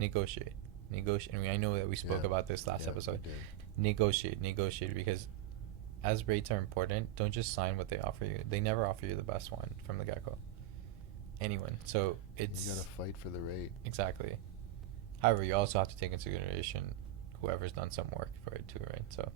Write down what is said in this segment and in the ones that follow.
negotiate. And I know that we spoke about this last episode. Negotiate, because as rates are important, don't just sign what they offer you. They never offer you the best one from the get-go. Anyone. So it's... You gotta fight for the rate. Exactly. However, you also have to take into consideration whoever's done some work for it too, right? So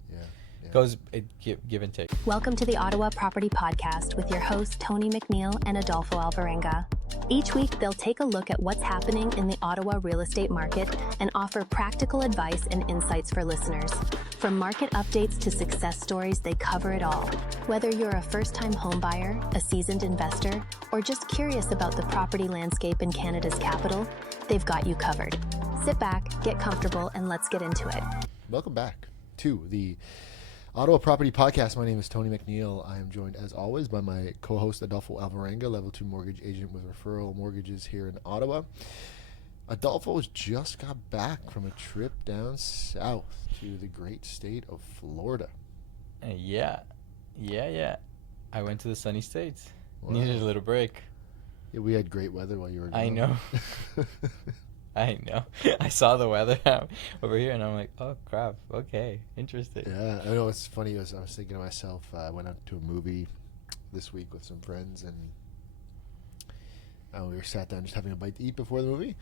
it goes give and take. Welcome to the Ottawa Property Podcast with your hosts Tony McNeil and Adolfo Alvarenga. Each week, they'll take a look at what's happening in the Ottawa real estate market and offer practical advice and insights for listeners. From market updates to success stories, they cover it all. Whether you're a first-time homebuyer, a seasoned investor, or just curious about the property landscape in Canada's capital, they've got you covered. Sit back, get comfortable, and let's get into it. Welcome back to the Ottawa Property Podcast. My name is Tony McNeil. I am joined, as always, by my co-host, Adolfo Alvarenga, Level 2 mortgage agent with referral mortgages here in Ottawa. Adolfo has just got back from a trip down south to the great state of Florida. Yeah. I went to the sunny states. Wow. Needed a little break. Yeah, we had great weather while you were gone. I know. I know. I saw the weather over here, and I'm like, oh, crap. Okay. Interesting. Yeah, I know. It's funny. I was thinking to myself, I went out to a movie this week with some friends, and we were sat down just having a bite to eat before the movie.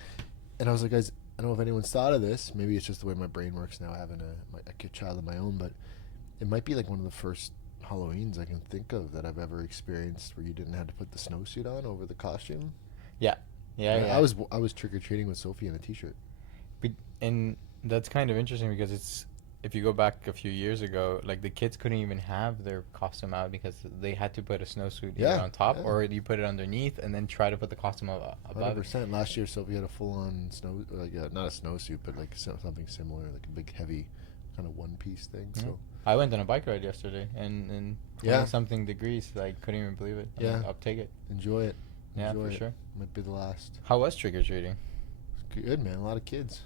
And I was like, guys, I don't know if anyone's thought of this. Maybe it's just the way my brain works now, having a kid child of my own, but it might be like one of the first Halloweens I can think of that I've ever experienced where you didn't have to put the snowsuit on over the costume. Yeah. I was trick-or-treating with Sophie in a t-shirt. And that's kind of interesting because it's, if you go back a few years ago, like the kids couldn't even have their costume out because they had to put a snowsuit either on top or you put it underneath and then try to put the costume above. 100%. Last year, Sophie had a full-on snow, like not a snowsuit, but like something similar, like a big, heavy kind of one-piece thing. Mm-hmm. So I went on a bike ride yesterday and something degrees. I couldn't even believe it. I'll take it. Enjoy it. Yeah, for sure. Might be the last. How was trick-or-treating? Good, man. A lot of kids.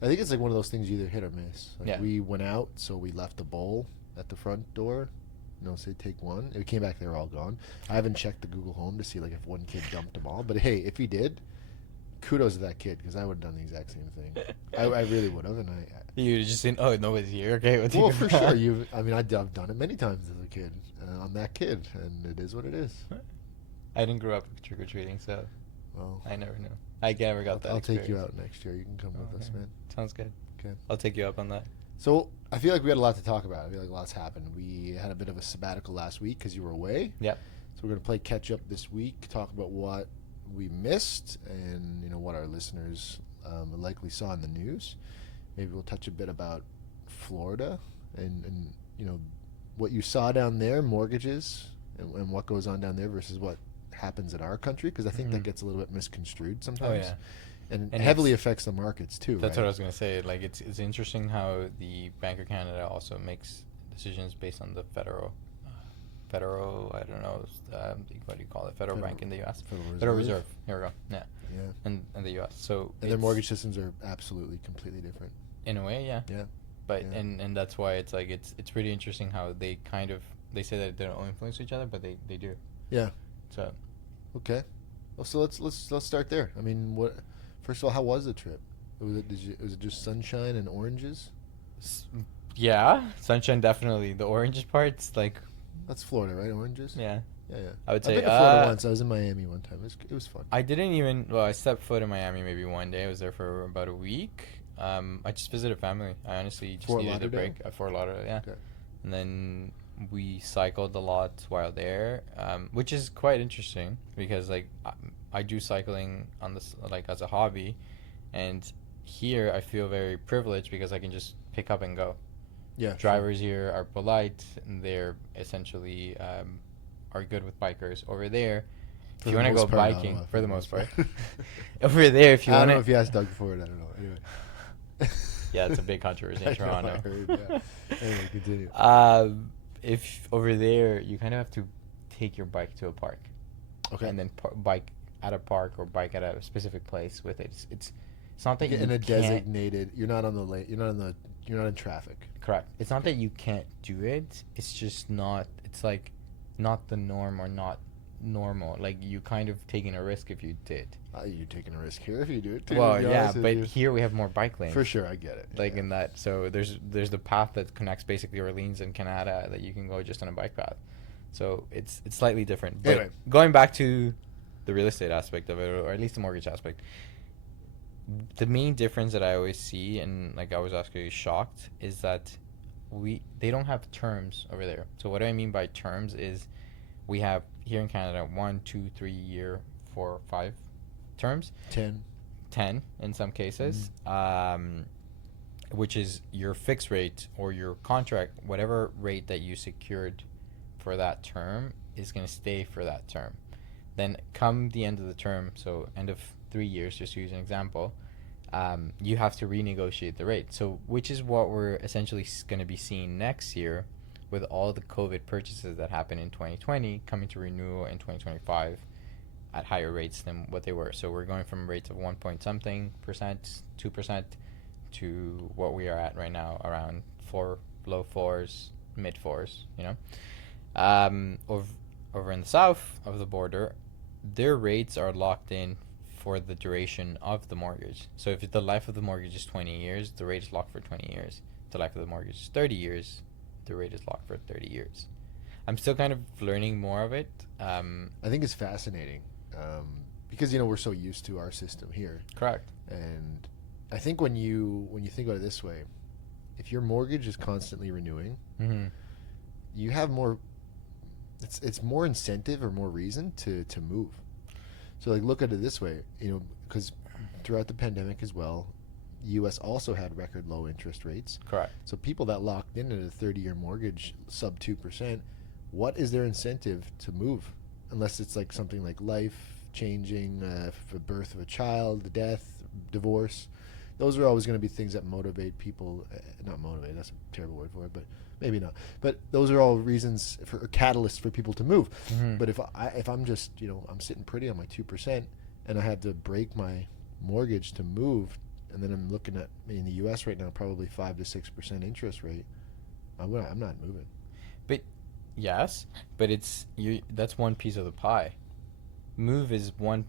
I think it's like one of those things you either hit or miss. Like we went out, so we left a bowl at the front door. Say take one. We came back, they were all gone. I haven't checked the Google Home to see like if one kid dumped them all. But hey, if he did, kudos to that kid because I would have done the exact same thing. I really would have. And you just saying, oh, nobody's here. Okay. Well, for sure. I've done it many times as a kid. I'm that kid, and it is what it is. I didn't grow up trick-or-treating, so I never knew. I never got that. I'll take you out next year. You can come with us, man. Sounds good. Okay. I'll take you up on that. So I feel like we had a lot to talk about. I feel like lots happened. We had a bit of a sabbatical last week because you were away. Yep. So we're going to play catch-up this week, talk about what we missed and, what our listeners likely saw in the news. Maybe we'll touch a bit about Florida and what you saw down there, mortgages, and what goes on down there versus what happens in our country, because I think that gets a little bit misconstrued sometimes. Oh, yeah. And heavily affects the markets too. That's what I was going to say. Like it's interesting how the Bank of Canada also makes decisions based on the federal I don't know, what do you call it? Federal Bank in the U.S. Federal Reserve. Here we go. Yeah. And the U.S. So and their mortgage systems are absolutely completely different. In a way, yeah. Yeah. But and that's why it's like it's pretty interesting how they they say that they don't influence each other, but they do. Yeah. So. Okay. Well, so let's start there. I mean, first of all, how was the trip? Was it just sunshine and oranges? Yeah, sunshine definitely. The orange parts, like. That's Florida, right? Oranges. Yeah. Yeah. I would say. I've been to Florida once. I was in Miami one time. It was fun. I didn't even. Well, I stepped foot in Miami maybe one day. I was there for about a week. I just visited family. I honestly just needed a break at Fort Lauderdale. Yeah. Okay. And then we cycled a lot while there, which is quite interesting because like I do cycling on this like as a hobby, and here I feel very privileged because I can just pick up and go. Yeah. Drivers here are polite and they're essentially are good with bikers. Over there, if you want to go biking, for the most part. Over there, if you want to. I don't know if you asked Doug for it. I don't know. Anyway. Yeah, it's a big controversy in Toronto. I heard, yeah. Anyway, continue. If over there, you kind of have to take your bike to a park. Okay. And then bike at a park or bike at a specific place with it. It's not that you in a designated. You're not on the lane. You're not in traffic. Correct. It's not that you can't do it. It's just not. It's like not the norm or not normal. Like, you kind of taking a risk if you did. You're taking a risk here if you do it too. Well, yeah, but here we have more bike lanes. For sure, I get it. Like, in that, so there's the path that connects basically Orleans and Canada that you can go just on a bike path. So it's slightly different. But anyway, going back to the real estate aspect of it, or at least the mortgage aspect, the main difference that I always see, and like I was actually shocked, is that they don't have terms over there. So what do I mean by terms is we have here in Canada 1, 2, 3 year, 4, 5 terms. 10 in some cases, which is your fixed rate or your contract, whatever rate that you secured for that term is going to stay for that term. Then come the end of the term, so end of 3 years, just to use an example, you have to renegotiate the rate. So which is what we're essentially going to be seeing next year with all the COVID purchases that happened in 2020 coming to renewal in 2025 at higher rates than what they were. So we're going from rates of 1 point something percent, 2%, to what we are at right now, around 4, low 4s, mid 4s, you know. Over in the south of the border, their rates are locked in for the duration of the mortgage. So if the life of the mortgage is 20 years, the rate is locked for 20 years. If the life of the mortgage is 30 years, the rate is locked for 30 years. I'm still kind of learning more of it. I think it's fascinating because, you know, we're so used to our system here. Correct. And I think when you think about it this way, if your mortgage is constantly renewing, you have more. It's more incentive or more reason to move. So like look at it this way, you know, because throughout the pandemic as well, U.S. also had record low interest rates. Correct. So people that locked in at a 30-year mortgage sub 2%, what is their incentive to move? Unless it's like something like life changing, for birth of a child, the death, divorce. Those are always going to be things that motivate people. Not motivate, that's a terrible word for it, but maybe not. But those are all reasons for catalysts for people to move. But if I'm just, you know, I'm sitting pretty on my 2% and I had to break my mortgage to move, and then I'm looking at in the U.S. right now probably 5 to 6% interest rate, I'm not moving. But yes, but that's one piece of the pie. Move is one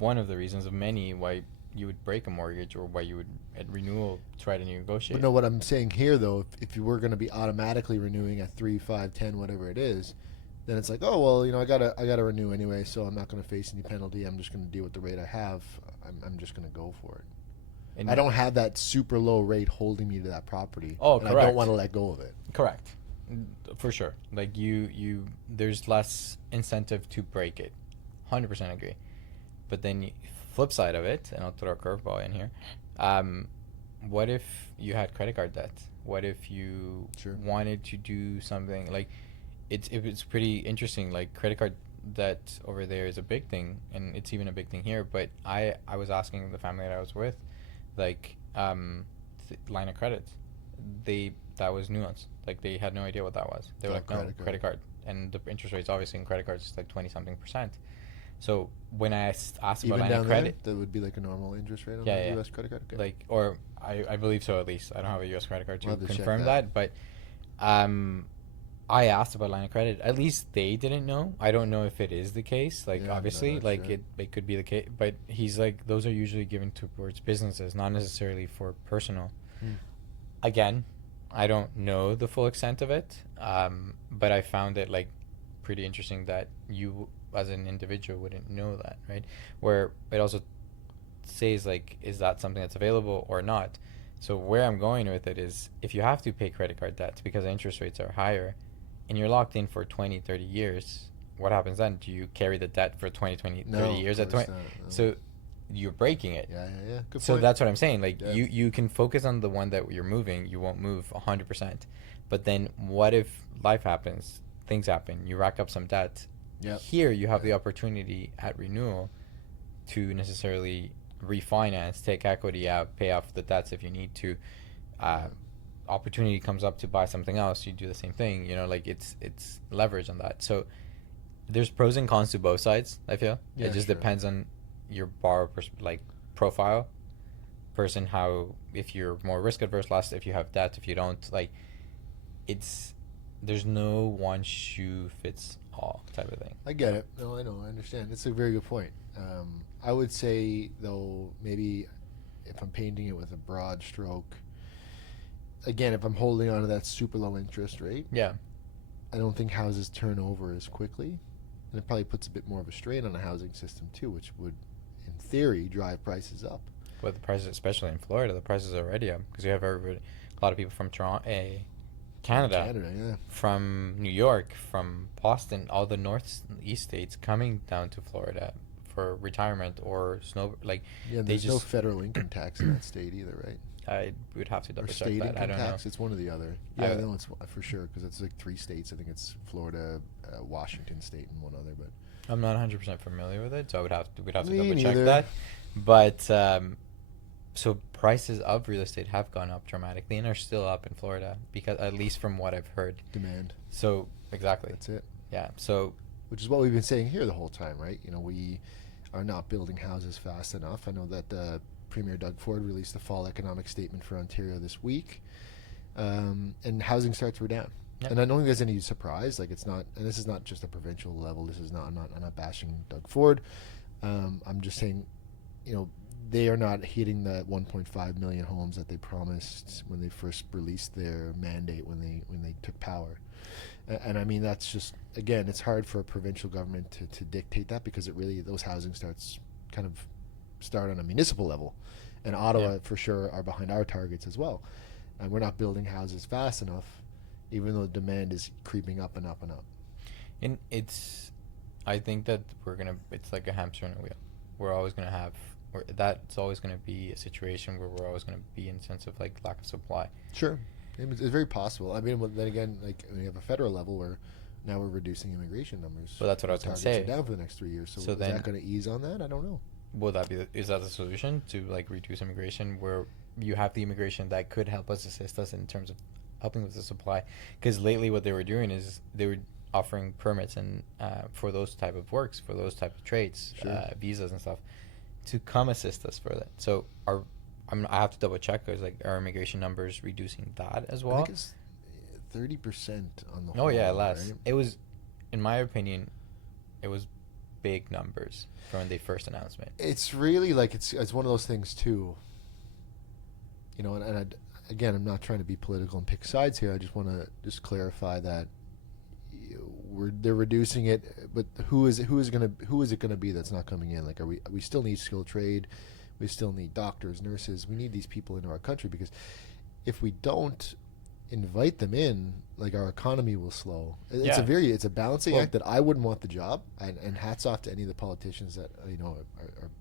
of the reasons of many why you would break a mortgage or why you would at renewal try to negotiate. But no, what I'm saying here though, if you were going to be automatically renewing at 3, 5, 10, whatever it is, then it's like, oh well, you know, I gotta renew anyway, so I'm not going to face any penalty. I'm just going to deal with the rate I have. I'm just going to go for it. And I don't have that super low rate holding me to that property. Oh, and correct. I don't want to let go of it. Correct, for sure. Like you there's less incentive to break it. 100% agree. But then flip side of it, and I'll throw a curveball in here. What if you had credit card debt? What if you wanted to do something like it's pretty interesting. Like credit card debt over there is a big thing, and it's even a big thing here. But I was asking the family that I was with, like line of credit. That was nuanced. Like they had no idea what that was. They were like, no, credit card. And the interest rates obviously in credit cards is like 20-something%. So when I asked about line of credit, that would be like a normal interest rate on a U.S. credit card. Okay. Like, or I believe so at least. I don't have a U.S. credit card to confirm that, but I asked about line of credit. At least they didn't know. I don't know if it is the case. Like obviously, like sure. it could be the case, but he's like those are usually given towards businesses, not necessarily for personal. Again, I don't know the full extent of it, but I found it like pretty interesting that you as an individual wouldn't know that, right? Where it also says like, is that something that's available or not? So where I'm going with it is if you have to pay credit card debts because interest rates are higher and you're locked in for 20, 30 years, what happens then? Do you carry the debt for 20, 30 years at 20? No. So you're breaking it. Yeah. Good so point. That's what I'm saying. Like you can focus on the one that you're moving. You won't move 100%. But then what if life happens, things happen, you rack up some debt. Yep. Here you have the opportunity at renewal to necessarily refinance, take equity out, pay off the debts if you need to. Opportunity comes up to buy something else, you do the same thing. You know, like it's leverage on that. So there's pros and cons to both sides, I feel. It just depends on your borrower profile, person, how, if you're more risk adverse, less if you have debt, if you don't, like there's no one shoe fits all type of thing. I get it. No, I know. I understand. It's a very good point. I would say, though, maybe if I'm painting it with a broad stroke, again, if I'm holding on to that super low interest rate, Yeah. I don't think houses turn over as quickly. And it probably puts a bit more of a strain on the housing system, too, which would, in theory, drive prices up. But the prices, especially in Florida, the prices are already up because you have a lot of people from Toronto, Canada, Yeah. from New York, from Boston, all the northeast states coming down to Florida for retirement or snow. Like, Yeah, and they there's no just federal income tax in that state either, right? I would have to Or double check state that. income I don't tax? know. It's one or the other. Yeah, I know it's for sure because it's like 3 states. I think it's Florida, Washington State, and one other. But I'm not 100% familiar with it, so we'd have to Me double check neither. that. But so prices of real estate have gone up dramatically and are still up in Florida because, at least from what I've heard. demand. So exactly. That's it. Yeah. So Which is what we've been saying here the whole time, right? You know, we are not building houses fast enough. I know that Premier Doug Ford released the fall economic statement for Ontario this week, and housing starts were down. Yep. And I don't think there's any surprise. Like, it's not, and this is not just a provincial level. This is not. I'm not bashing Doug Ford. I'm just saying, you know, they are not hitting the 1.5 million homes that they promised when they first released their mandate when they took power. And I mean, that's just, again, it's hard for a provincial government to dictate that because it really, those housing starts kind of start on a municipal level. And Ottawa, for sure, are behind our targets as well. And we're not building houses fast enough, even though demand is creeping up and up and up. And I think that it's like a hamster in a wheel. We're always going to have, that's always going to be a situation where we're always going to be in the sense of like lack of supply. Sure. It's very possible. I mean, then again, like we have a federal level where now we're reducing immigration numbers. Well, that's what I was going to say. Targets are down for the next 3 years. So is then, that going to ease on that? I don't know. Is that the solution to like reduce immigration where you have the immigration that could help us, assist us in terms of helping with the supply? Because lately what they were doing is they were offering permits and for those type of works, for those type of trades, visas and stuff, to come assist us for that. So I have to double check because like our immigration numbers reducing that as well. I think it's 30% on the whole. Oh yeah, less. Right? It was, in my opinion, it was big numbers from the first announcement. It's really like it's one of those things too. You know, and again, I'm not trying to be political and pick sides here. I just want to just clarify that they're reducing it, but who is it gonna be that's not coming in? Like, we still need skilled trade. We still need doctors, nurses. We need these people into our country because if we don't invite them in, like, our economy will slow. It's a balancing act that I wouldn't want the job. And hats off to any of the politicians that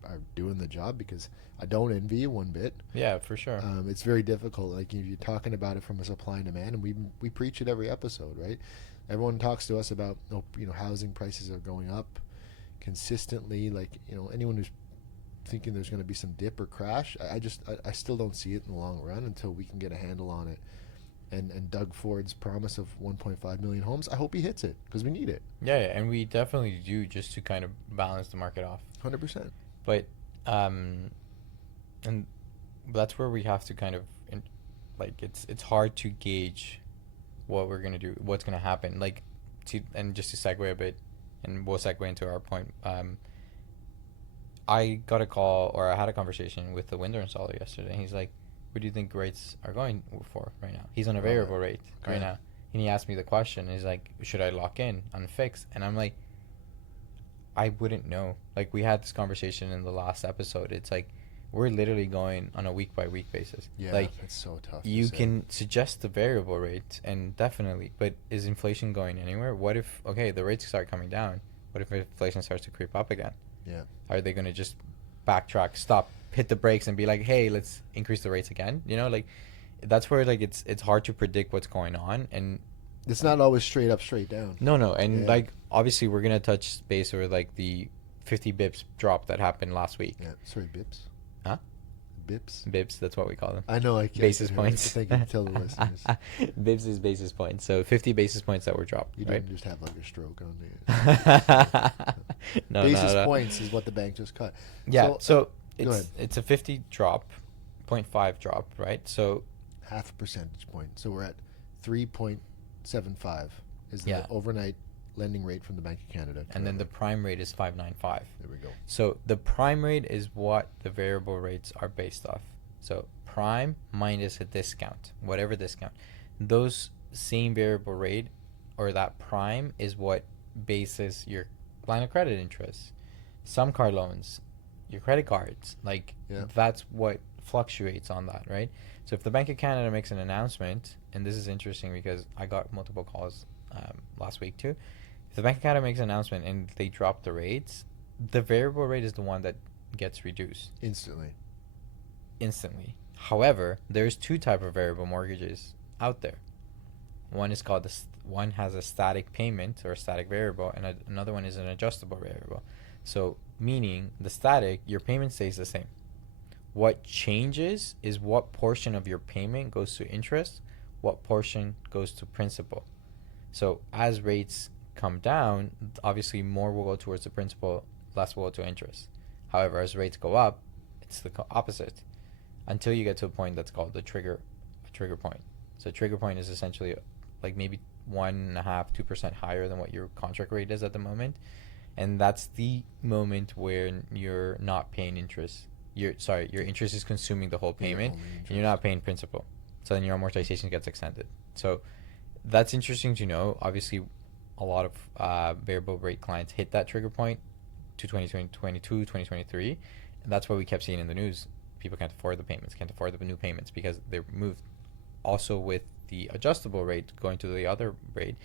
are doing the job because I don't envy you one bit. Yeah, for sure. It's very difficult. Like, if you're talking about it from a supply and demand, and we preach it every episode, right? Everyone talks to us about housing prices are going up consistently. Like, anyone who's thinking there's going to be some dip or crash, I still don't see it in the long run until we can get a handle on it. And Doug Ford's promise of 1.5 million homes, I hope he hits it because we need it. Yeah, and we definitely do, just to kind of balance the market off. 100%. But and that's where we have to kind of it's hard to gauge what we're gonna do, what's gonna happen. And just to segue a bit, and we'll segue into our point. I got a call, or I had a conversation with the window installer yesterday. And he's like, "What do you think rates are going for right now?" He's on a variable rate right now, and he asked me the question. He's like, "Should I lock in on fixed?" And I'm like, I wouldn't know. Like, we had this conversation in the last episode. It's like we're literally going on a week by week basis. Yeah, like, it's so tough. You can suggest the variable rate, and definitely, but is inflation going anywhere? What if the rates start coming down? What if inflation starts to creep up again? Yeah. Are they going to just backtrack, stop, hit the brakes, and be like, "Hey, let's increase the rates again"? That's where it's hard to predict what's going on, and it's not always straight up, straight down. No, and obviously we're gonna touch base over the 50 bips drop that happened last week. Yeah, sorry, bips. Huh? Bips. Bips, that's what we call them. I know. I basis points. Thank you. Tell the listeners. Bips is basis points. So 50 basis points that were dropped. You right? didn't just have like a stroke on the. No, basis points is what the bank just cut. Yeah. So it's a 50 drop, 0.5 drop, right? So half a percentage point. So we're at 3.75 is the overnight lending rate from the Bank of Canada. And then the prime rate is 595. There we go. So the prime rate is what the variable rates are based off. So prime minus a discount, whatever discount. Those same variable rate or that prime is what bases your line of credit interest. Some car loans, your credit cards, like that's what fluctuates on that, right? So if the Bank of Canada makes an announcement, and this is interesting because I got multiple calls last week too. If the Bank of Canada makes an announcement and they drop the rates, the variable rate is the one that gets reduced instantly. However, there's two type of variable mortgages out there. One is called one has a static payment or a static variable, and another one is an adjustable variable. So meaning the static, your payment stays the same. What changes is what portion of your payment goes to interest, what portion goes to principal. So as rates come down, obviously more will go towards the principal, less will go to interest. However, as rates go up, it's the opposite until you get to a point that's called a trigger point. So trigger point is essentially like maybe 1.5-2% higher than what your contract rate is at the moment. And that's the moment where you're not paying interest. Your interest is consuming the whole payment and you're not paying principal. So then your amortization gets extended. So that's interesting to know. Obviously, a lot of variable rate clients hit that trigger point to 2022, 2023. And that's what we kept seeing in the news. People can't afford the payments, can't afford the new payments because they're moved. Also with the adjustable rate going to the other rate,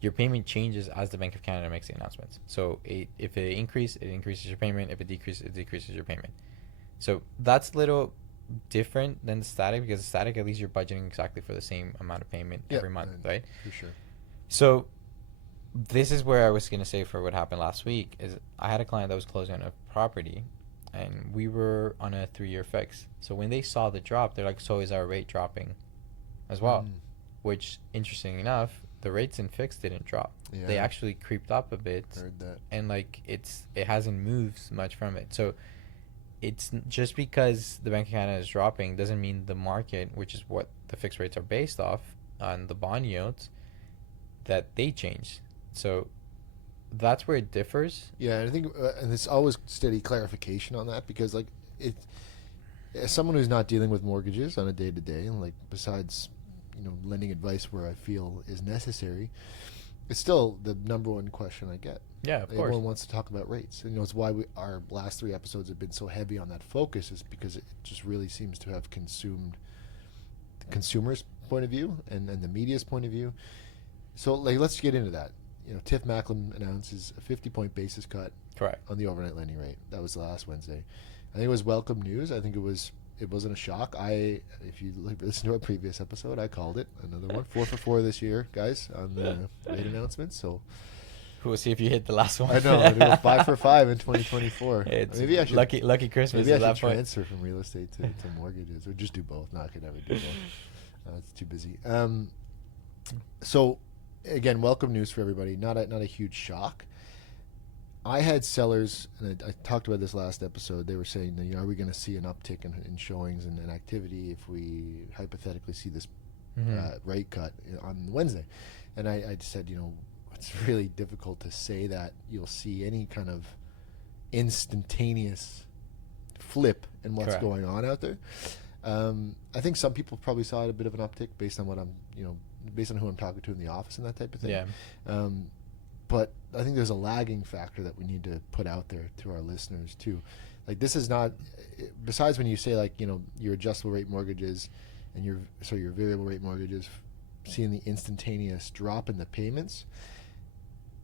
your payment changes as the Bank of Canada makes the announcements. So if it increases your payment. If it decreases, it decreases your payment. So that's a little different than the static because the static, at least you're budgeting exactly for the same amount of payment every month, right? For sure. So this is where I was going to say for what happened last week is I had a client that was closing on a property and we were on a 3-year fix. So when they saw the drop, they're like, so is our rate dropping as well? Which, interesting enough, the rates in fixed didn't drop. Yeah. They actually creeped up a bit. Heard that. And like it hasn't moved much from it. So it's just because the Bank of Canada is dropping doesn't mean the market, which is what the fixed rates are based off on the bond yields, that they change. So that's where it differs. Yeah, and I think and it's always steady clarification on that because like as someone who's not dealing with mortgages on a day-to-day, and like besides lending advice where I feel is necessary, it's still the number one question I get. Yeah, of course. Everyone wants to talk about rates. And it's why our last 3 episodes have been so heavy on that focus is because it just really seems to have consumed the consumer's point of view and the media's point of view. So like let's get into that. Tiff Macklem announces a 50-point basis cut on the overnight lending rate. That was last Wednesday. I think it was welcome news. I think it wasn't a shock. If you listen to our previous episode, I called it another one. 4 for 4 this year, guys, on the rate announcements. So we'll see if you hit the last one. I know. I go 5 for 5 in 2024. Maybe I should lucky Christmas. Maybe I should transfer from real estate to mortgages, or just do both. No, I could never do both. It's too busy. So again, welcome news for everybody. Not a huge shock. I had sellers, and I talked about this last episode. They were saying, are we going to see an uptick in showings and activity if we hypothetically see this rate cut on Wednesday? And I just said, it's really difficult to say that you'll see any kind of instantaneous flip in what's going on out there. I think some people probably saw a bit of an uptick based on what based on who I'm talking to in the office and that type of thing. Yeah. But I think there's a lagging factor that we need to put out there to our listeners too. Like this is not, besides when you say like, your adjustable rate mortgages and your variable rate mortgages, seeing the instantaneous drop in the payments,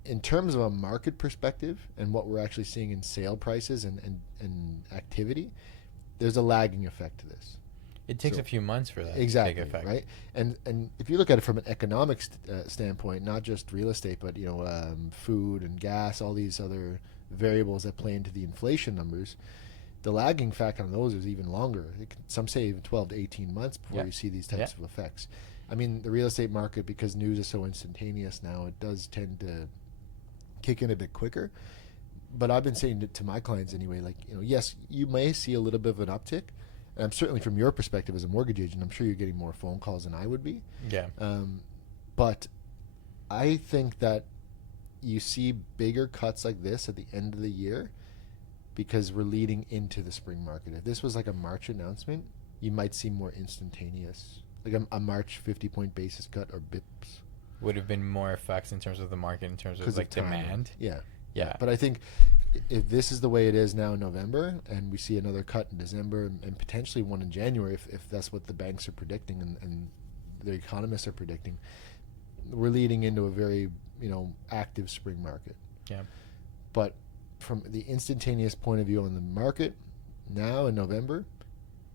in terms of a market perspective and what we're actually seeing in sale prices and activity, there's a lagging effect to this. It takes a few months for that to take effect. Right? And if you look at it from an economic standpoint, not just real estate, but food and gas, all these other variables that play into the inflation numbers, the lagging factor on those is even longer. Some say even 12 to 18 months before you see these types of effects. I mean, the real estate market, because news is so instantaneous now, it does tend to kick in a bit quicker. But I've been saying to my clients anyway, like, yes, you may see a little bit of an uptick. And certainly from your perspective as a mortgage agent, I'm sure you're getting more phone calls than I would be. Yeah. But I think that you see bigger cuts like this at the end of the year because we're leading into the spring market. If this was like a March announcement, you might see more instantaneous, like a March 50-point basis cut or bips. Would have been more effects in terms of the market, in terms of like demand. Yeah. But I think if this is the way it is now in November, and we see another cut in December and potentially one in January, if that's what the banks are predicting and the economists are predicting, we're leading into a very, active spring market. Yeah. But from the instantaneous point of view on the market now in November,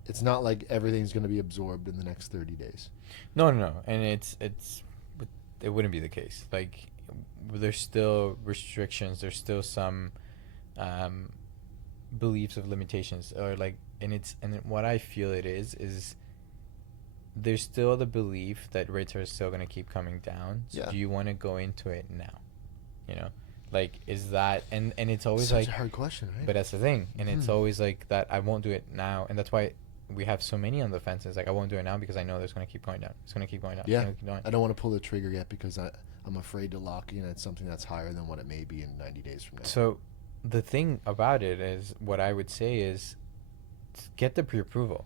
it's not like everything's going to be absorbed in the next 30 days. No. And it wouldn't be the case. Like, there's still restrictions. There's still some beliefs of limitations, or like, and what I feel it is there's still the belief that rates are still going to keep coming down. So do you want to go into it now? Like, is that, and it's always such like a hard question, right? But that's the thing, and it's always like that. I won't do it now, and that's why we have so many on the fences. Like, I won't do it now because I know there's going to keep going down. It's going to keep going down. Yeah, I don't want to pull the trigger yet because I'm afraid to lock in at something that's higher than what it may be in 90 days from now. So the thing about it is, what I would say is, get the pre-approval,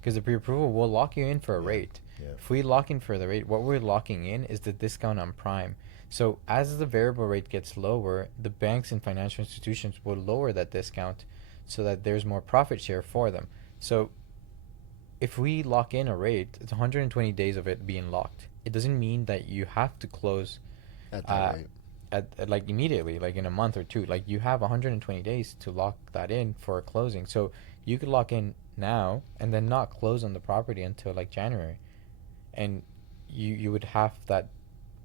because the pre-approval will lock you in for a rate. Yeah. If we lock in for the rate, what we're locking in is the discount on prime. So as the variable rate gets lower, the banks and financial institutions will lower that discount so that there's more profit share for them. So if we lock in a rate, it's 120 days of it being locked. It doesn't mean that you have to close at that rate. At like immediately, like in a month or two. Like, you have 120 days to lock that in for a closing. So you could lock in now and then not close on the property until like January, and you would have that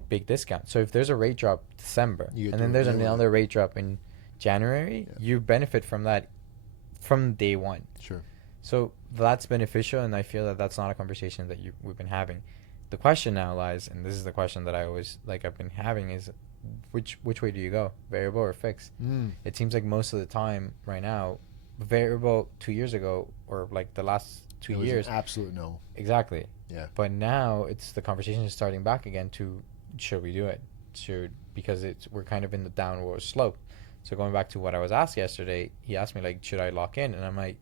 big discount. So if there's a rate drop December and then there's another rate drop in January, you benefit from that from day one. Sure. So that's beneficial, and I feel that that's not a conversation that we've been having. The question now lies, and this is the question that I always I've been having, is which way do you go, variable or fixed? It seems like most of the time right now, variable 2 years ago, or like the last 2 years, an absolute no. Exactly. Yeah. But now the conversation is starting back again to, should we do it? Because we're kind of in the downward slope. So going back to what I was asked yesterday, he asked me, like, should I lock in? And I'm like,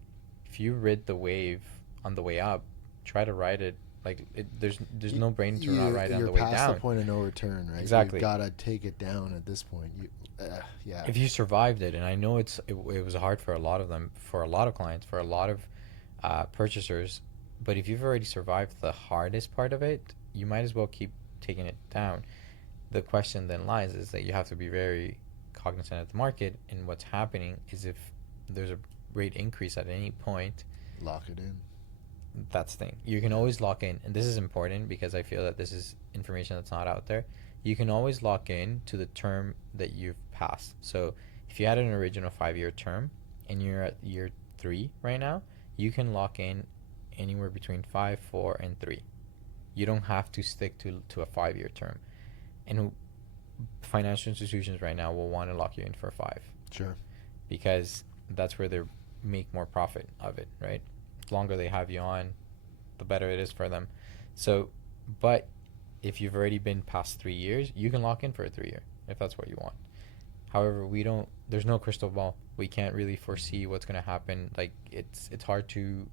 if you rid the wave on the way up, try to ride it. Like, there's no brain to not ride it on the way down. You're past the point of no return, right? Exactly. You've got to take it down at this point. Yeah. If you survived it, and I know it was hard for a lot of them, for a lot of clients, for a lot of purchasers, but if you've already survived the hardest part of it, you might as well keep taking it down. The question then lies is that you have to be very cognizant of the market, and what's happening is, if there's a rate increase at any point, lock it in. That's the thing. You can always lock in, and this is important because I feel that this is information that's not out there. You can always lock in to the term that you've passed. So if you had an original 5-year term and you're at year 3 right now, you can lock in anywhere between 5, 4, and 3. You don't have to stick to a 5-year term. And financial institutions right now will want to lock you in for 5. Sure. Because that's where they make more profit of it, right? The longer they have you on, the better it is for them. So, but if you've already been past 3 years, you can lock in for a 3-year if that's what you want. However, there's no crystal ball. We can't really foresee what's going to happen. Like, it's hard to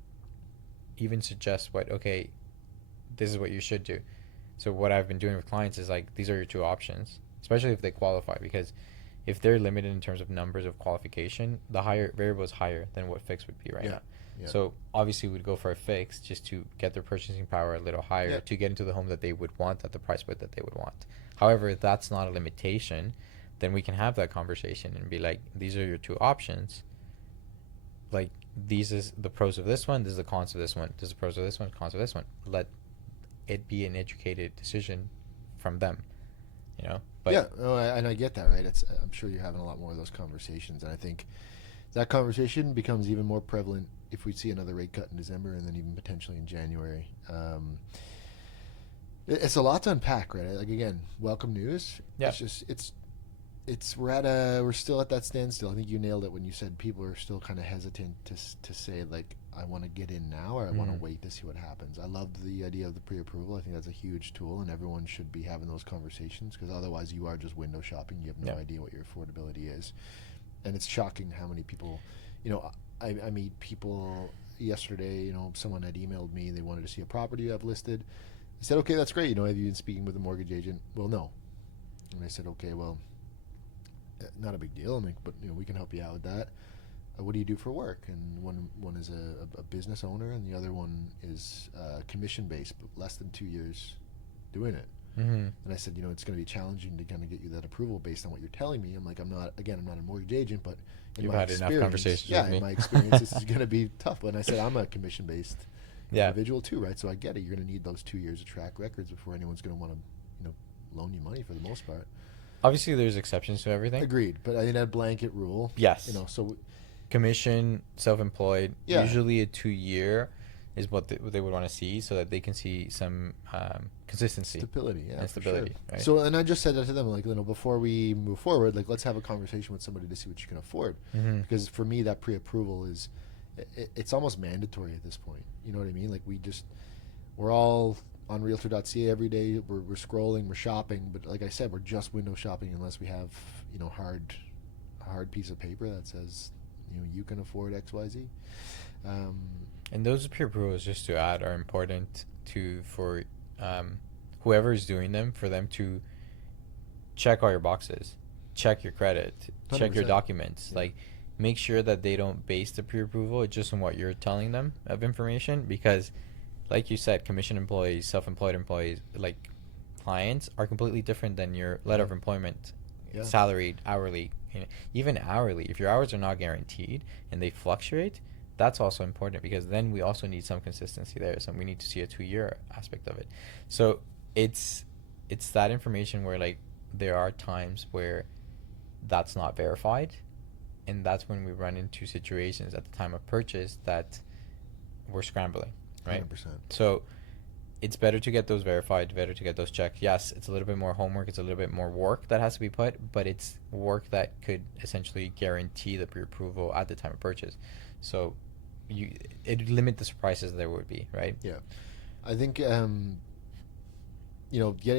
even suggest this is what you should do. So what I've been doing with clients is, like, these are your 2 options, especially if they qualify, because if they're limited in terms of numbers of qualification, the higher variable is higher than what fixed would be right now. Yeah. So obviously we'd go for a fixed just to get their purchasing power a little higher, to get into the home that they would want at the price point that they would want. However, if that's not a limitation, then we can have that conversation and be like, these are your 2 options. Like, these is the pros of this one, this is the cons of this one, this is the pros of this one, cons of this one. Let it be an educated decision from them, But and I get that, right? I'm sure you're having a lot more of those conversations, and I think that conversation becomes even more prevalent if we see another rate cut in December and then even potentially in January. It's a lot to unpack, right? Like, again, welcome news. Yeah. We're still at that standstill. I think you nailed it when you said people are still kind of hesitant to say, like, I want to get in now, or I want to wait to see what happens. I love the idea of the pre-approval. I think that's a huge tool, and everyone should be having those conversations, because otherwise you are just window shopping. You have no idea what your affordability is. And it's shocking how many people, I meet people yesterday, someone had emailed me, they wanted to see a property I've listed. I said, okay, that's great. Have you been speaking with a mortgage agent? Well, no. And I said, okay, well, not a big deal. I'm like, but we can help you out with that. What do you do for work? And one is a business owner, and the other one is commission based, but less than 2 years doing it. And I said, it's going to be challenging to kind of get you that approval based on what you're telling me. I'm like, I'm not a mortgage agent, but you've had enough conversations with me. In my experience, this is going to be tough. And I said, I'm a commission based individual too, right? So I get it. You're going to need those 2 years of track records before anyone's going to want to, loan you money for the most part. Obviously, there's exceptions to everything. Agreed, but I think that blanket rule. Yes. So commission, self-employed. Usually a 2 year is what they would want to see, so that they can see some consistency, stability, and stability. Sure. Right? So, and I just said that to them, like, before we move forward, like, let's have a conversation with somebody to see what you can afford, because for me, that pre-approval is, it's almost mandatory at this point. You know what I mean? Like, we're all on Realtor.ca every day. We're scrolling, we're shopping, but like I said, we're just window shopping unless we have a hard piece of paper that says you can afford XYZ. And those pre-approvals, just to add, are important for whoever is doing them, for them to check all your boxes, check your credit, 100%. Check your documents. Like, make sure that they don't base the pre-approval just on what you're telling them of information, because like you said, commission employees, self-employed employees, like clients, are completely different than your letter of employment, salaried, hourly, even hourly. If your hours are not guaranteed and they fluctuate, that's also important, because then we also need some consistency there. So we need to see a 2 year aspect of it. So it's that information where, like, there are times where that's not verified, and that's when we run into situations at the time of purchase that we're scrambling, right? 100%. So it's better to get those verified, better to get those checked. Yes, it's a little bit more homework, it's a little bit more work that has to be put, but it's work that could essentially guarantee the pre-approval at the time of purchase. So it limit the surprises there would be, right? Yeah. I think getting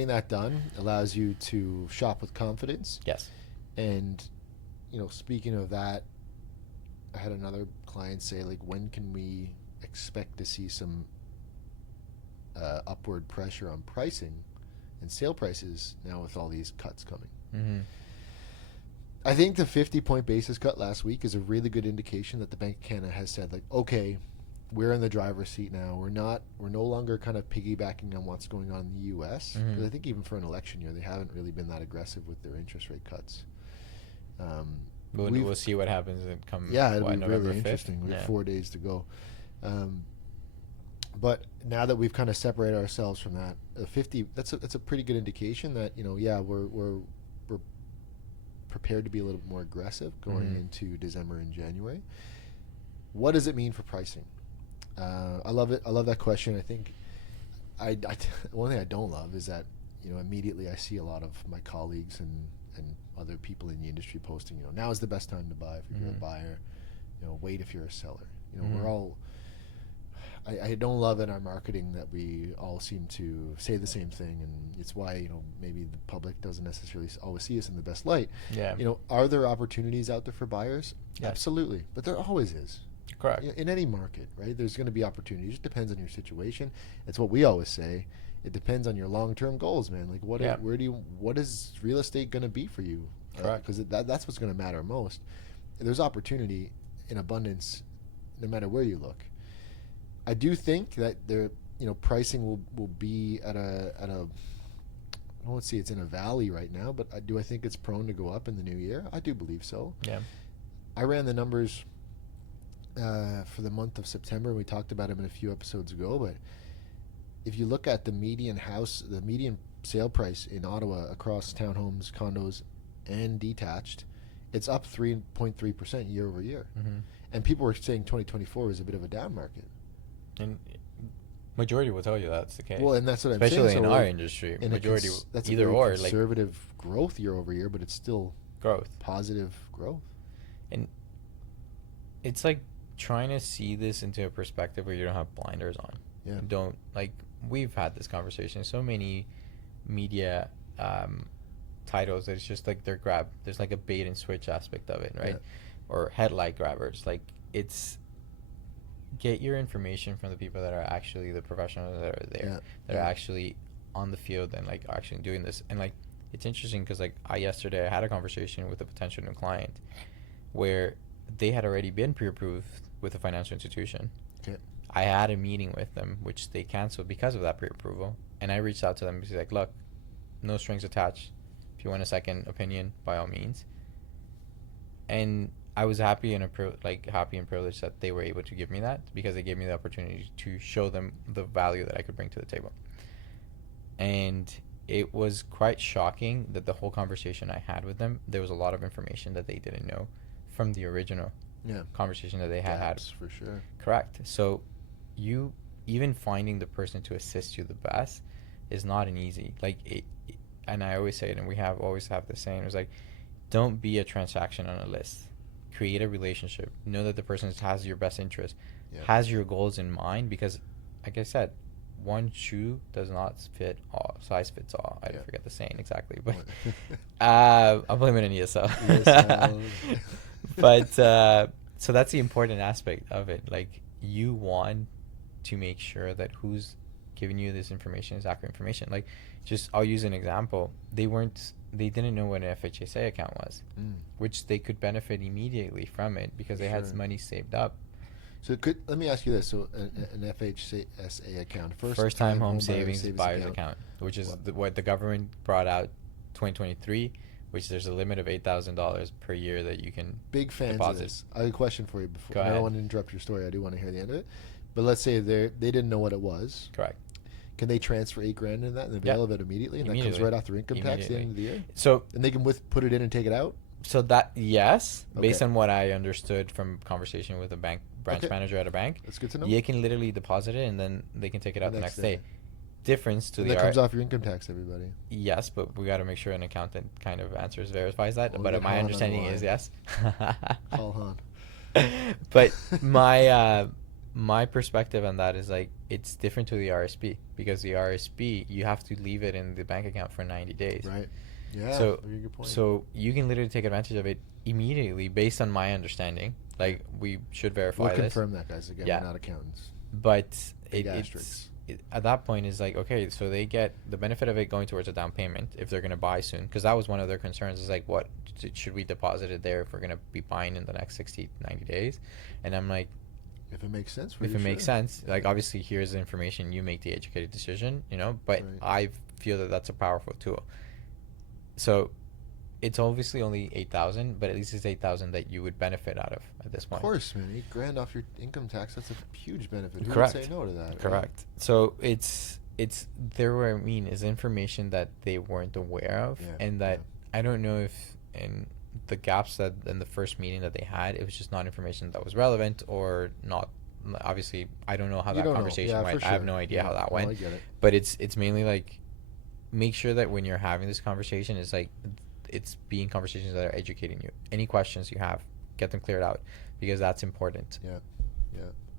that done allows you to shop with confidence. Yes. And speaking of that, I had another client say, like, when can we expect to see some upward pressure on pricing and sale prices now with all these cuts coming? I think the 50-point basis cut last week is a really good indication that the Bank of Canada has said, like, okay, we're in the driver's seat now. We're no longer kind of piggybacking on what's going on in the U.S. Because I think even for an election year, they haven't really been that aggressive with their interest rate cuts. We'll see what happens and come. Yeah, it'll be November really 5th? interesting. We have 4 days to go. But now that we've kind of separated ourselves from that, 50, that's a pretty good indication that we're prepared to be a little bit more aggressive going into December and January. What does it mean for pricing? I love it. I love that question. I think one thing I don't love is that immediately I see a lot of my colleagues and other people in the industry posting, now is the best time to buy if you're a buyer. Wait if you're a seller. We're all. I don't love in our marketing that we all seem to say the same thing, and it's why maybe the public doesn't necessarily always see us in the best light. Yeah. Are there opportunities out there for buyers? Yes. Absolutely, but there always is. Correct. In any market, right? There's going to be opportunities. It just depends on your situation. It's what we always say. It depends on your long-term goals, man. Like, what is real estate going to be for you? Correct. Because that's what's going to matter most. There's opportunity in abundance, no matter where you look. I do think that pricing will be at a I won't say it's in a valley right now, but I think it's prone to go up in the new year? I do believe so. Yeah. I ran the numbers for the month of September. We talked about them in a few episodes ago, but if you look at the median sale price in Ottawa across townhomes, condos, and detached, it's up 3.3% year over year. And people were saying 2024 was a bit of a down market. And majority will tell you that's the case. Well, and that's what I'm saying. Especially in our industry, majority that's either or, like conservative growth year over year, but it's still growth, positive growth. And it's like trying to see this into a perspective where you don't have blinders on. Yeah. Don't, like, we've had this conversation. So many media titles that it's just like they're there's like a bait and switch aspect of it, right? Yeah. Or headlight grabbers. Like, it's get your information from the people that are actually the professionals that are there, that are actually on the field and like actually doing this. And like, it's interesting because like yesterday I had a conversation with a potential new client where they had already been pre-approved with a financial institution. Okay. I had a meeting with them, which they canceled because of that pre-approval. And I reached out to them and was like, look, no strings attached. If you want a second opinion, by all means. And I was happy and privileged that they were able to give me that, because they gave me the opportunity to show them the value that I could bring to the table. And it was quite shocking that the whole conversation I had with them, there was a lot of information that they didn't know from the original conversation that they had. For sure. Correct. So you even finding the person to assist you the best is not an easy, like it, and I always say it, and we always have the saying, it's like, don't be a transaction on a list. Create a relationship. Know that the person has your best interest, has your goals in mind, because like I said, one shoe does not fit all, size fits all. I forget the saying exactly, but I'm blaming it on ESL. But so that's the important aspect of it. Like, you want to make sure that who's giving you this information is accurate information. Like, just I'll use an example. They didn't know what an FHSA account was, which they could benefit immediately from it because they had money saved up. So let me ask you this: so an FHSA account, first time home savings buyer's account, which is what the government brought out 2023, which there's a limit of $8,000 per year that you can big fans deposit. Of this. I have a question for you before. Go ahead. I don't want to interrupt your story. I do want to hear the end of it. But let's say they didn't know what it was. Correct. Can they transfer $8,000 into that and avail of it immediately, and that comes right off their income tax at the end of the year? So, and they can put it in and take it out. So that based on what I understood from conversation with a branch manager at a bank, that's good to know. You can literally deposit it and then they can take it out the next day. Difference to and that comes off your income tax, everybody. Yes, but we got to make sure an accountant kind of verifies that. But my understanding is yes. Call Han. But my perspective on that is like, it's different to the RSP, because the RSP, you have to leave it in the bank account for 90 days. Right. Yeah. So, good point. So you can literally take advantage of it immediately, based on my understanding. Like, we should verify we'll this. Confirm that, guys. Again, we're not accountants. But at that point is like, okay, so they get the benefit of it going towards a down payment if they're going to buy soon, because that was one of their concerns, is like, what should we deposit it there if we're going to be buying in the next 60 90 days? And I'm like, if it makes sense makes sense, like, obviously here's the information, you make the educated decision, but I feel that that's a powerful tool. So it's obviously only 8,000, but at least it's 8,000 that you would benefit out of at this point. Of course, man. $8,000 off your income tax, that's a huge benefit. Who Correct. would say no to that? Correct. Right? So it's is information that they weren't aware of, and that I don't know if in the gaps that in the first meeting that they had, it was just not information that was relevant or not. Obviously, I don't know how that conversation went. Sure. I have no idea how that went. I get it. But it's mainly like, make sure that when you're having this conversation, it's like, it's being conversations that are educating you. Any questions you have, get them cleared out, because that's important. Yeah.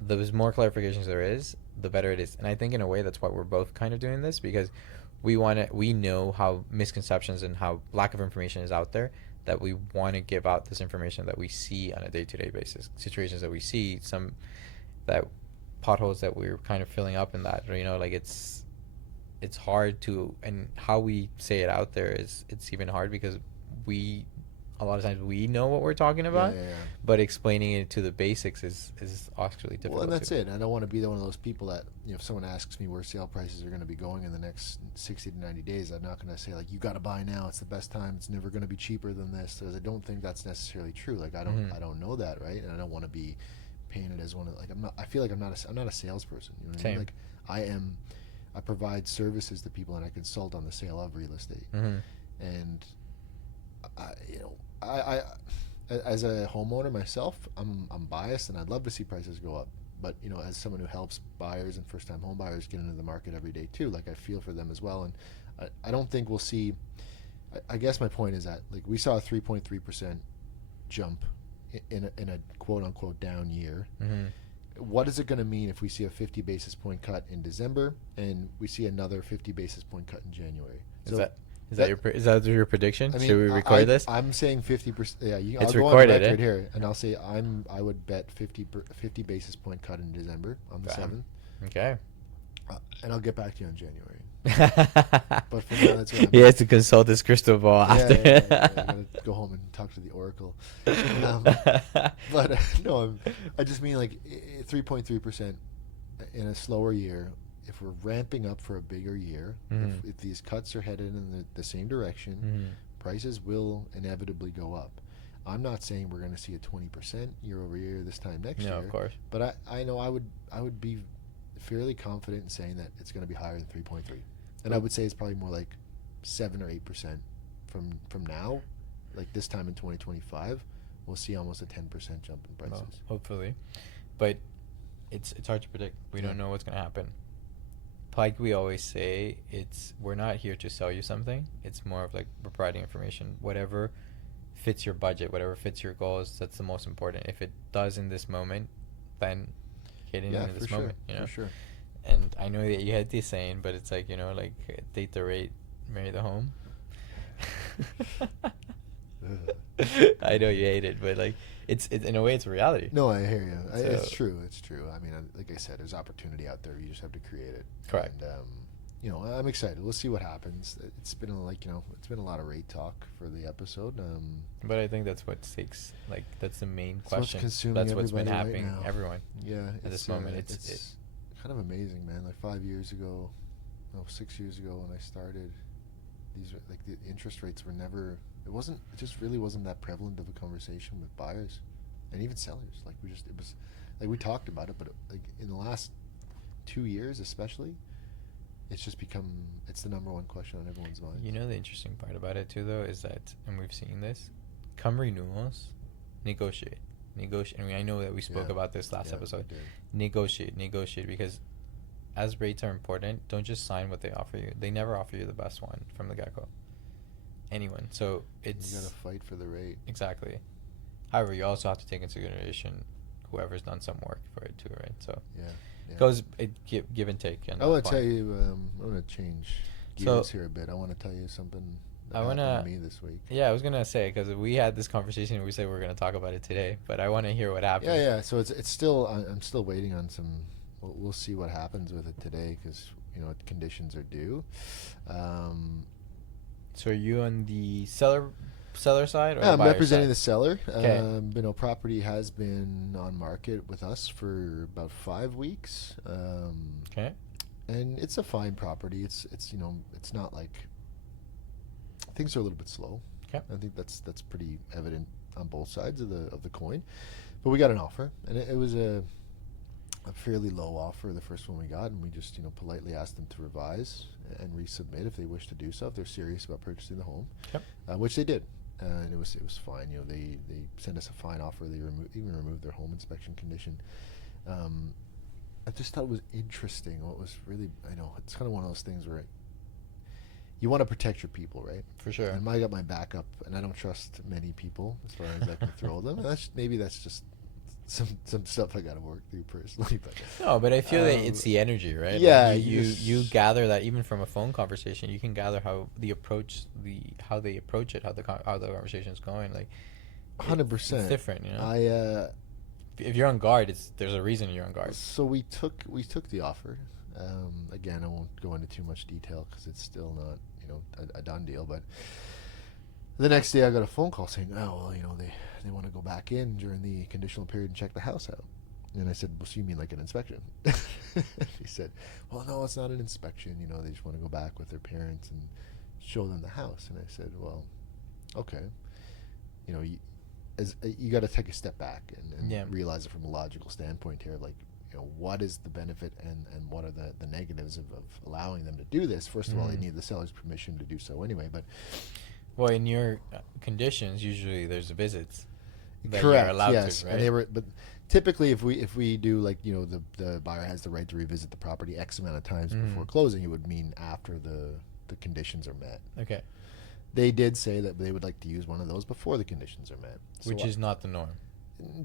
The more clarifications there is, the better it is. And I think in a way that's why we're both kind of doing this, because we know how misconceptions and how lack of information is out there, that we want to give out this information that we see on a day-to-day basis, situations that we see, some that potholes that we're kind of filling up in that, or, like, it's hard to, and how we say it out there it's even hard, because a lot of times we know what we're talking about, but explaining it to the basics is actually difficult. Well, and that's it. I don't want to be one of those people that, if someone asks me where sale prices are going to be going in the next 60 to 90 days, I'm not going to say, like, you got to buy now, it's the best time, it's never going to be cheaper than this, because I don't think that's necessarily true. Like, I don't know that, right? And I don't want to be painted as one of, like, I feel like I'm not a salesperson. You know what I mean? Like, I provide services to people, and I consult on the sale of real estate. And I as a homeowner myself, I'm biased, and I'd love to see prices go up. But as someone who helps buyers and first-time home buyers get into the market every day too, like, I feel for them as well. And I don't think we'll see. I guess my point is that, like, we saw a 3.3% jump in a quote unquote down year. Mm-hmm. What is it going to mean if we see a 50 basis point cut in December and we see another 50 basis point cut in January? Is that your prediction? I mean, should we record this? I'm saying 50%. Yeah, it's I'll recorded, go on record here, and I'll say I would bet 50 basis point cut in December on the 7th. Okay. And I'll get back to you on January. But for now, that's what he has to consult his crystal ball after. I gotta go home and talk to the oracle. But no, I just mean like 3.3% in a slower year. If we're ramping up for a bigger year, if these cuts are headed in the same direction, prices will inevitably go up. I'm not saying we're going to see a 20% year over year this time next year. No, of course. But I know I would be fairly confident in saying that it's going to be higher than 3.3, and I would say it's probably more like 7 or 8% from now, like this time in 2025, we'll see almost a 10% jump in prices. Well, hopefully, but it's hard to predict. We don't know what's going to happen. Like we always say, we're not here to sell you something. It's more of like we're providing information. Whatever fits your budget, whatever fits your goals, that's the most important. If it does in this moment, then get in this moment. You know? For sure. And I know that you had this saying, but it's like, like date the rate, marry the home. I know you hate it, but like it's in a way it's a reality. No, I hear you. So, it's true. I mean, like I said, there's opportunity out there. You just have to create it. Correct. And I'm excited. We'll see what happens. It's been it's been a lot of rate talk for the episode. But I think that's what takes, like, that's the main question. That's what's been happening. Right Everyone. Yeah. At this moment, it's kind of amazing, man. Like 6 years ago when I started, the interest rates were never. It just really wasn't that prevalent of a conversation with buyers and even sellers. Like it was like we talked about it, but like in the last 2 years especially, it's just it's the number one question on everyone's mind. You know, the interesting part about it too, though, is that, and we've seen this, come renewals, negotiate. I mean, I know that we spoke about this last episode. Negotiate, because as rates are important, don't just sign what they offer you. They never offer you the best one from the get-go. Anyone. So you gotta fight for the rate. Exactly. However, you also have to take into consideration whoever's done some work for it too, right? So give and take. I want to tell you, I want to change gears here a bit. I want to tell you something that happened to me this week. Yeah, I was gonna say, because we had this conversation and we said we were gonna talk about it today, but I want to hear what happened. Yeah. So it's still, I'm still waiting on some. We'll see what happens with it today, because conditions are due. So are you on the seller side, or I'm buyer representing side? the seller. Okay. Property has been on market with us for about 5 weeks. Okay. And it's a fine property. It's not like, things are a little bit slow. Okay. I think that's pretty evident on both sides of the coin. But we got an offer, and it was a fairly low offer, the first one we got, and we just politely asked them to revise and resubmit if they wish to do so, if they're serious about purchasing the home. Yep. Which they did, and it was fine. They sent us a fine offer. They even removed their home inspection condition. I just thought it was interesting. What was really, I know it's kind of one of those things where you want to protect your people, right? For sure. And I got my backup, and I don't trust many people as far as I can throw them. Maybe that's just some stuff I got to work through personally, but I feel that it's the energy, right? Yeah, like you gather that even from a phone conversation. You can gather how they approach it, how the conversation is going. Like 100%, it's different, if you're on guard, there's a reason you're on guard. So we took the offer. Again, I won't go into too much detail because it's still not a done deal, but the next day I got a phone call saying, they want to go back in during the conditional period and check the house out. And I said, well, so you mean like an inspection? He said, well, no, it's not an inspection. They just want to go back with their parents and show them the house. And I said, well, okay. You got to take a step back and realize it from a logical standpoint here. Like, what is the benefit and what are the negatives of allowing them to do this? First of all, they need the seller's permission to do so anyway. But well, in your conditions, usually there's visits. Correct. You're allowed yes. to, right? And but typically, if we do the buyer has the right to revisit the property X amount of times before closing, it would mean after the conditions are met. Okay. They did say that they would like to use one of those before the conditions are met, which is not the norm.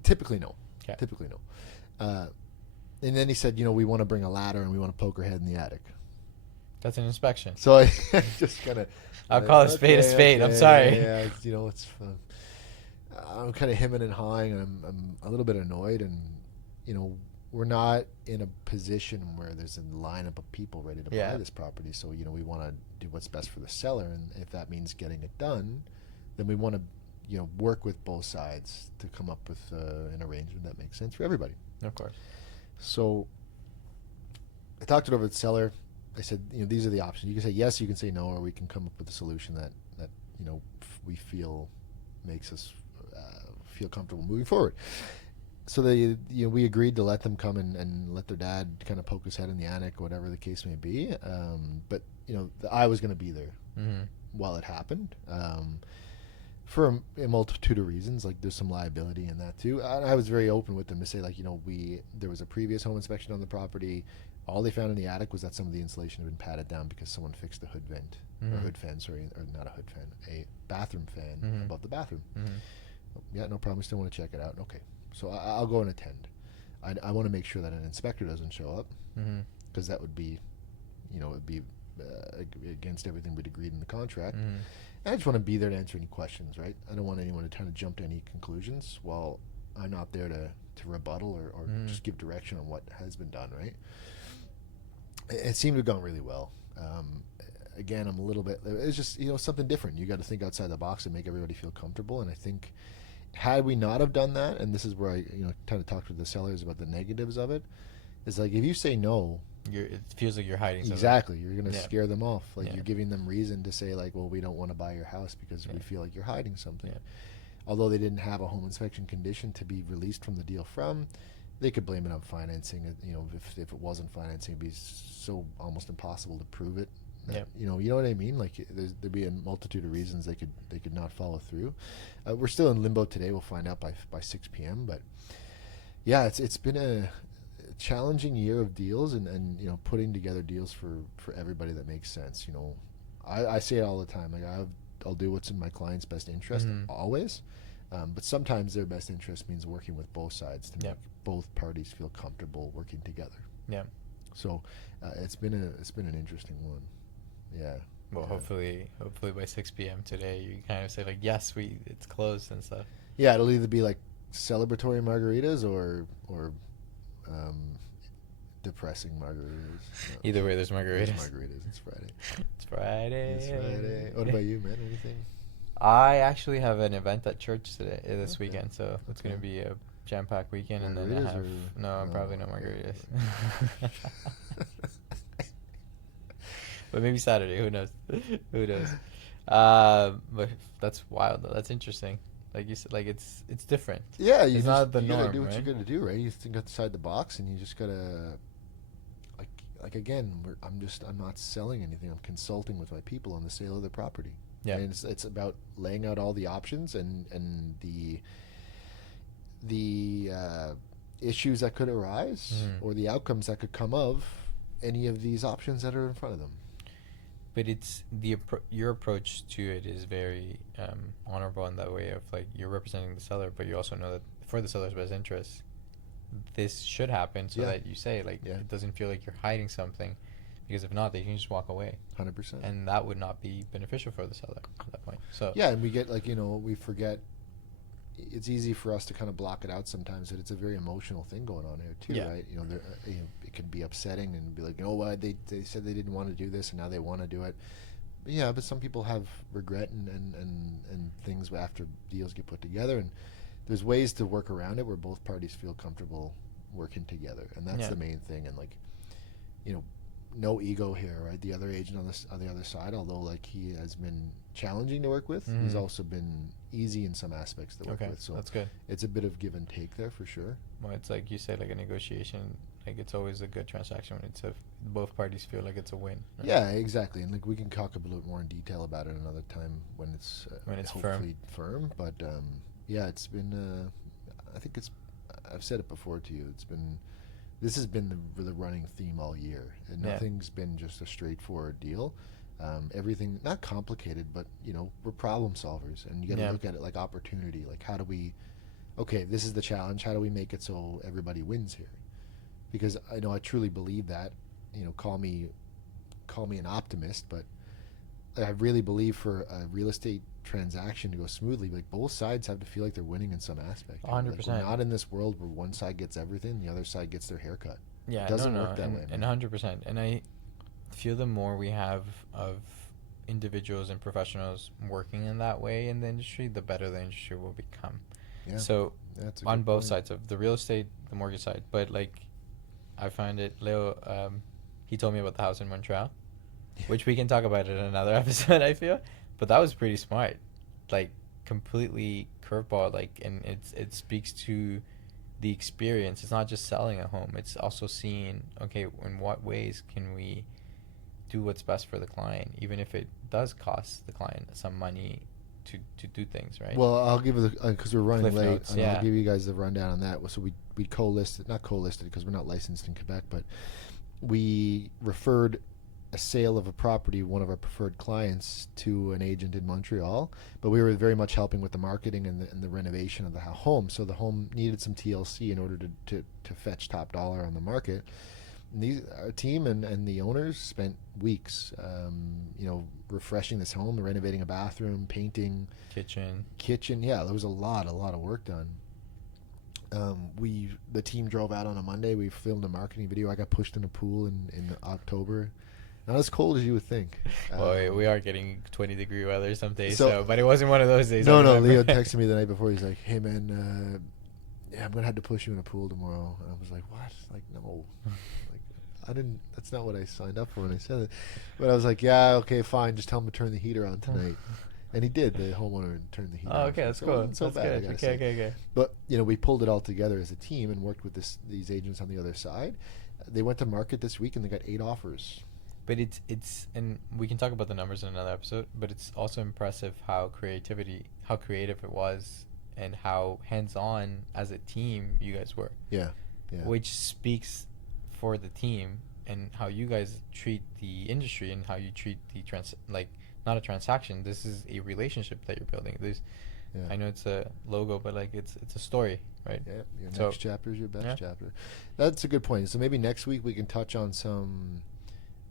Typically, no. Okay. Typically, no. And then he said, we want to bring a ladder and we want to poke her head in the attic. That's an inspection. So I just kind of... I'll call a spade a spade. I'm sorry. Yeah, it's fun. I'm kind of hemming and hawing, and I'm a little bit annoyed, and, we're not in a position where there's a lineup of people ready to buy this property. So, we want to do what's best for the seller, and if that means getting it done, then we want to, work with both sides to come up with an arrangement that makes sense for everybody. Of course. So I talked it over with the seller. I said, these are the options. You can say yes, you can say no, or we can come up with a solution that we feel makes us feel comfortable moving forward. So we agreed to let them come and let their dad kind of poke his head in the attic, whatever the case may be. But I was going to be there while it happened. For a multitude of reasons, like there's some liability in that too. I was very open with them to say, like, there was a previous home inspection on the property. All they found in the attic was that some of the insulation had been patted down because someone fixed a hood vent, or hood fan, sorry, or not a hood fan, a bathroom fan above the bathroom. Yeah, no problem. We still want to check it out. Okay, so I'll go and attend. I want to make sure that an inspector doesn't show up, because that would be, it'd be against everything we'd agreed in the contract. I just want to be there to answer any questions, right? I don't want anyone to try to jump to any conclusions while I'm not there to rebuttal or just give direction on what has been done, right? It seemed to have gone really well. Again, I'm a little bit, it's just, something different. You got to think outside the box and make everybody feel comfortable. And I think had we not have done that, and this is where I, kind of talked with the sellers about the negatives of it, is like, if you say no, it feels like you're hiding something. Exactly. You're going to scare them off. Like, you're giving them reason to say, like, well, we don't want to buy your house because we feel like you're hiding something. Although they didn't have a home inspection condition to be released from the deal from, they could blame it on financing. If it wasn't financing, it'd be so almost impossible to prove it. You know what I mean? Like, there'd be a multitude of reasons they could not follow through. We're still in limbo today. We'll find out by 6 p.m. But yeah, it's been a challenging year of deals and putting together deals for everybody that makes sense. I say it all the time. Like, I'll do what's in my client's best interest always, but sometimes their best interest means working with both sides to make both parties feel comfortable working together. So it's been an interesting one. Well, hopefully by 6 p.m. today you kind of say, like, yes, it's closed and stuff. It'll either be like celebratory margaritas or depressing margaritas. Either way, there's margaritas. It's Friday. It's Friday. What about you, man? Anything? I actually have an event at church this weekend, so it's going to be a jam-packed weekend. Margaritas, and then I have probably no margaritas. But maybe Saturday. Who knows? But that's wild, though. That's interesting. Like you said, like it's different. Yeah, it's not the you norm. Gotta do what right? you gotta do, right? You think outside the box, and you just gotta, like again, I'm not selling anything. I'm consulting with my people on the sale of the property. Yeah, and it's about laying out all the options and the issues that could arise or the outcomes that could come of any of these options that are in front of them. But it's your approach to it is very honorable in that way of, like, you're representing the seller, but you also know that for the seller's best interest, this should happen so that you say, like, it doesn't feel like you're hiding something, because if not, they can just walk away. 100%. And that would not be beneficial for the seller at that point. So and we get, like, we forget. It's easy for us to kind of block it out sometimes, that it's a very emotional thing going on here too, right? It can be upsetting and be like, why they said they didn't want to do this and now they want to do it. But some people have regret and things after deals get put together, and there's ways to work around it where both parties feel comfortable working together, and that's the main thing. And, like, no ego here, right? The other agent on the other side, although, like, he has been challenging to work with, he's also been easy in some aspects to work with. So that's good. It's a bit of give and take there for sure. Well, it's like you said, like a negotiation. Like, it's always a good transaction when both parties feel like it's a win. Right? Yeah, exactly. And, like, we can talk a little bit more in detail about it another time when it's hopefully firm. But it's been. I think I've said it before to you. This has been the running theme all year, and nothing's been just a straightforward deal. Everything, not complicated, but we're problem solvers, and you got to look at it like opportunity. Like, how do we okay, this is the challenge. How do we make it so everybody wins here? Because I know I truly believe that. Call me an optimist, but I really believe for a real estate transaction to go smoothly, like both sides have to feel like they're winning in some aspect. 100%. Like we're not in this world where one side gets everything, the other side gets their haircut. Yeah, it doesn't work that way. And 100%. And I feel the more we have of individuals and professionals working in that way in the industry, the better the industry will become. Yeah. So on both sides of the real estate, the mortgage side, but like I find it, Leo, he told me about the house in Montreal, which we can talk about in another episode, I feel, but that was pretty smart, like completely curveball, like, and it speaks to the experience. It's not just selling a home, it's also seeing, okay, in what ways can we do what's best for the client, even if it does cost the client some money to do things, right? Well, I'll give you because we're running Cliff late, notes, and yeah. I'll give you guys the rundown on that. So we not co-listed because we're not licensed in Quebec, but we referred a sale of a property, one of our preferred clients, to an agent in Montreal, but we were very much helping with the marketing and the renovation of the home. So the home needed some TLC in order to fetch top dollar on the market. And our team and the owners spent weeks, refreshing this home, renovating a bathroom, painting, kitchen. Yeah, there was a lot of work done. The team drove out on a Monday. We filmed a marketing video. I got pushed in a pool in October. Not as cold as you would think. Well, we are getting 20-degree weather some days, but it wasn't one of those days. No, Leo texted me the night before. He's like, "Hey man, I'm gonna have to push you in a pool tomorrow." And I was like, "What?" Like, no. I didn't. That's not what I signed up for when I said it. But I was like, "Yeah, okay, fine. Just tell him to turn the heater on tonight." And he did. The homeowner turned the heater on. Oh, okay, that's cool. So that's bad, good. Okay. But we pulled it all together as a team and worked with these agents on the other side. They went to market this week and they got 8 offers. But it's and we can talk about the numbers in another episode. But it's also impressive how creative it was, and how hands-on as a team you guys were. Yeah. Which speaks for the team and how you guys treat the industry and how you treat the not a transaction. This is a relationship that you're building. I know it's a logo, but like it's a story, right? Yeah, your next chapter is your best chapter. That's a good point. So maybe next week we can touch on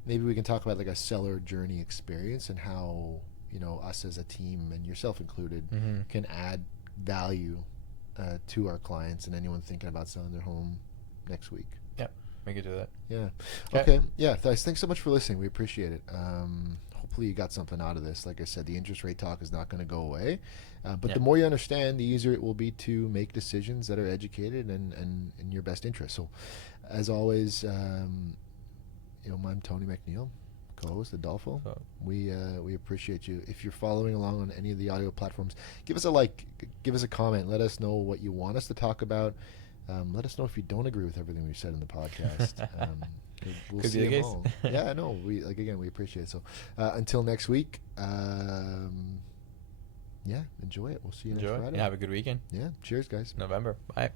maybe we can talk about like a seller journey experience and how us as a team and yourself included can add value to our clients and anyone thinking about selling their home next week. Yep, we could do that. Yeah. Okay. Yeah. Thanks so much for listening. We appreciate it. Hopefully you got something out of this. Like I said, the interest rate talk is not going to go away, but the more you understand, the easier it will be to make decisions that are educated and in your best interest. So, as always, I'm Tony McNeil, co-host ADOLFO. We appreciate you. If you're following along on any of the audio platforms, give us a like, give us a comment. Let us know what you want us to talk about. Let us know if you don't agree with everything we've said in the podcast. We'll see them all. Yeah, no, we appreciate it. So until next week, enjoy it. We'll see you next Friday. And have a good weekend. Yeah, cheers, guys. November. Bye.